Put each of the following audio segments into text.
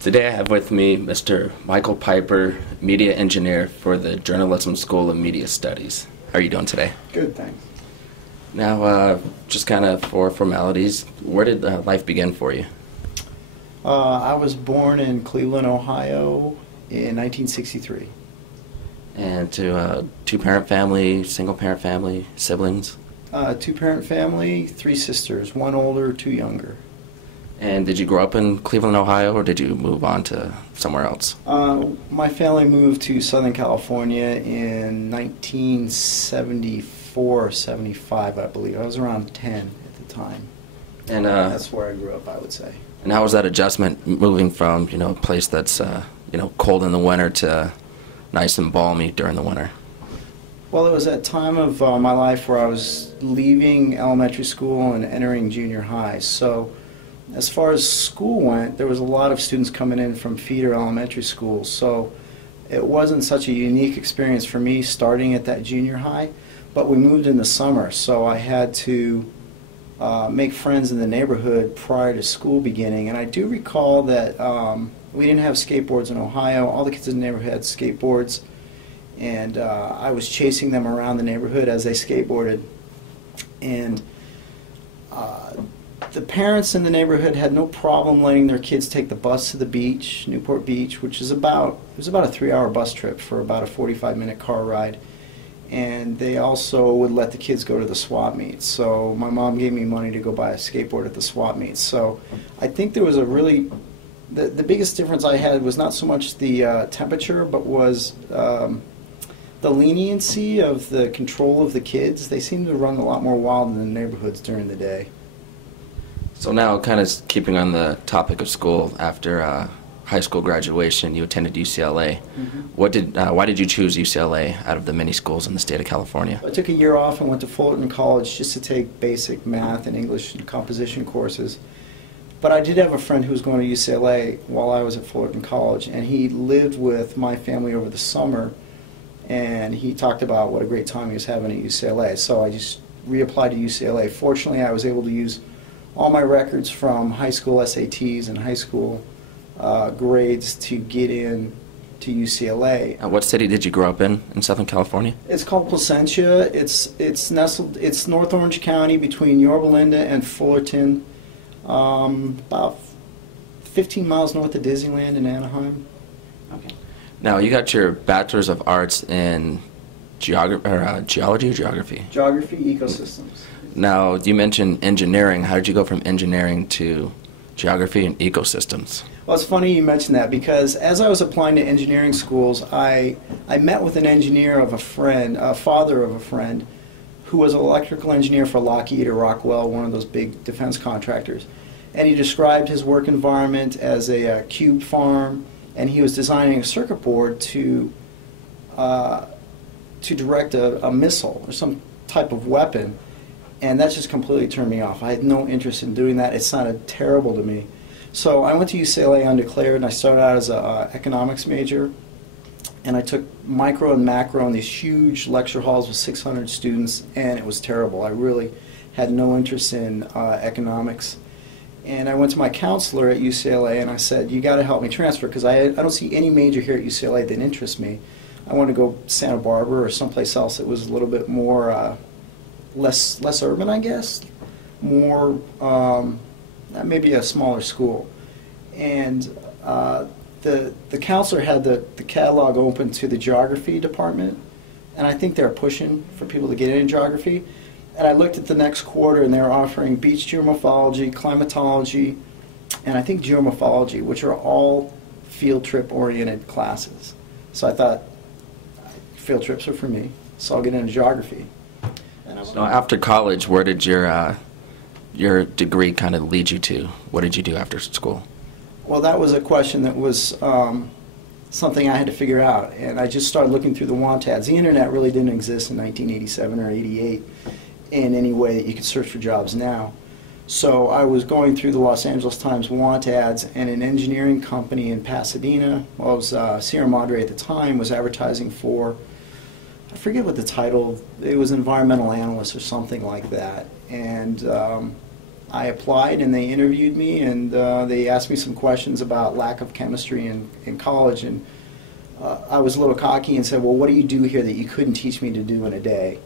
Today I have with me Mr. Michael Piper, Media Engineer for the Journalism School of Media Studies. How are you doing today? Good, thanks. Now, just kind of for formalities, where did life begin for you? I was born in Cleveland, Ohio in 1963. And to two-parent family, single-parent family, siblings? Two-parent family, 3 sisters, 1 older, 2 younger. And did you grow up in Cleveland, Ohio, or did you move on to somewhere else? My family moved to Southern California in 1974, 75, I believe. I was around 10 at the time. And that's where I grew up, I would say. And how was that adjustment moving from, a place that's, cold in the winter to nice and balmy during the winter? Well, it was that time of my life where I was leaving elementary school and entering junior high. So as far as school went, there was a lot of students coming in from feeder elementary schools, so it wasn't such a unique experience for me starting at that junior high, but we moved in the summer, so I had to make friends in the neighborhood prior to school beginning. And I do recall that we didn't have skateboards in Ohio. All the kids in the neighborhood had skateboards, and I was chasing them around the neighborhood as they skateboarded. And the parents in the neighborhood had no problem letting their kids take the bus to the beach, Newport Beach, which is about a 3-hour bus trip for about a 45-minute car ride. And they also would let the kids go to the swap meets. So my mom gave me money to go buy a skateboard at the swap meets. So I think there was a really, the biggest difference I had was not so much the temperature, but was the leniency of the control of the kids. They seemed to run a lot more wild in the neighborhoods during the day. So now, kind of keeping on the topic of school, after high school graduation, you attended UCLA. Mm-hmm. Why did you choose UCLA out of the many schools in the state of California? I took a year off and went to Fullerton College just to take basic math and English and composition courses. But I did have a friend who was going to UCLA while I was at Fullerton College, and he lived with my family over the summer, and he talked about what a great time he was having at UCLA. So I just reapplied to UCLA. Fortunately, I was able to use all my records from high school SATs and high school grades to get in to UCLA. What city did you grow up in Southern California? It's called Placentia. It's nestled. It's North Orange County between Yorba Linda and Fullerton, about 15 miles north of Disneyland in Anaheim. Okay. Now you got your Bachelor's of Arts in geology or geography? Geography, ecosystems. Now, you mentioned engineering. How did you go from engineering to geography and ecosystems? Well, it's funny you mentioned that, because as I was applying to engineering schools, I met with an engineer of a friend, a father of a friend, who was an electrical engineer for Lockheed or Rockwell, one of those big defense contractors. And he described his work environment as a cube farm, and he was designing a circuit board to direct a missile or some type of weapon. And that just completely turned me off. I had no interest in doing that. It sounded terrible to me. So I went to UCLA undeclared, and I started out as an economics major. And I took micro and macro in these huge lecture halls with 600 students, and it was terrible. I really had no interest in economics. And I went to my counselor at UCLA, and I said, you got to help me transfer, because I don't see any major here at UCLA that interests me. I want to go Santa Barbara or someplace else that was a little bit more less urban, I guess, more maybe a smaller school. And the counselor had the catalog open to the geography department, and I think they're pushing for people to get into geography. And I looked at the next quarter, and they were offering beach geomorphology, climatology, and I think geomorphology, which are all field trip oriented classes. So I thought, field trips are for me, so I'll get into geography. So after college, where did your degree kind of lead you to? What did you do after school? Well, that was a question that was something I had to figure out, and I just started looking through the want ads. The internet really didn't exist in 1987 or 88 in any way that you could search for jobs now. So I was going through the Los Angeles Times want ads, and an engineering company in Pasadena, well, it was Sierra Madre at the time, was advertising for, I forget what the title, it was environmental analyst or something like that. And I applied and they interviewed me, and they asked me some questions about lack of chemistry in college, and I was a little cocky and said, well, what do you do here that you couldn't teach me to do in a day?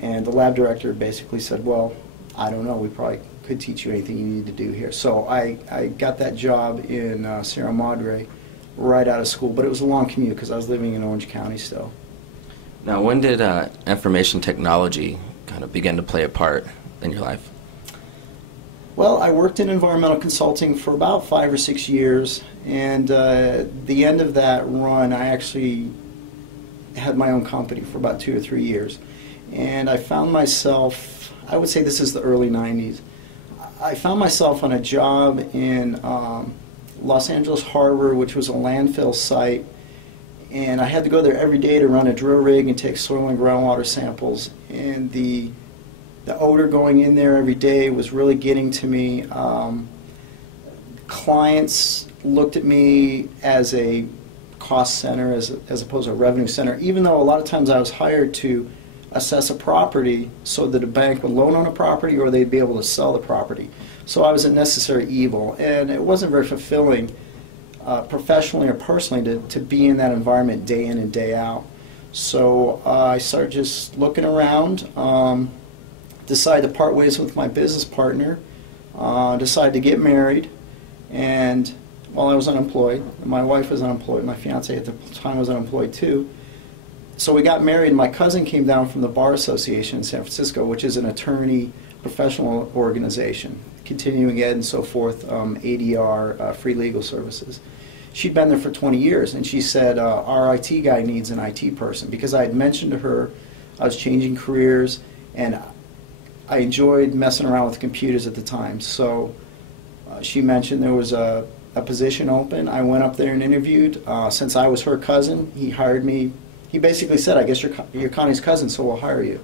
And the lab director basically said, well, I don't know, we probably could teach you anything you need to do here. So I got that job in Sierra Madre right out of school, but it was a long commute because I was living in Orange County still. Now, when did information technology kind of begin to play a part in your life? Well, I worked in environmental consulting for about 5 or 6 years, and the end of that run, I actually had my own company for about 2 or 3 years. And I found myself, I would say this is the early 90s, I found myself on a job in Los Angeles Harbor, which was a landfill site, and I had to go there every day to run a drill rig and take soil and groundwater samples, and the odor going in there every day was really getting to me. Clients looked at me as a cost center as opposed to a revenue center, even though a lot of times I was hired to assess a property so that a bank would loan on a property or they'd be able to sell the property. So I was a necessary evil, and it wasn't very fulfilling professionally or personally to be in that environment day in and day out. So I started just looking around, decided to part ways with my business partner, decided to get married, and while I was unemployed, my wife was unemployed, my fiance at the time was unemployed too. So we got married, and my cousin came down from the Bar Association in San Francisco, which is an attorney professional organization, continuing ed and so forth, ADR, free legal services. She'd been there for 20 years, and she said, our IT guy needs an IT person, because I had mentioned to her I was changing careers, and I enjoyed messing around with computers at the time. So she mentioned there was a position open. I went up there and interviewed. Since I was her cousin, he hired me. He basically said, I guess you're Connie's cousin, so we'll hire you.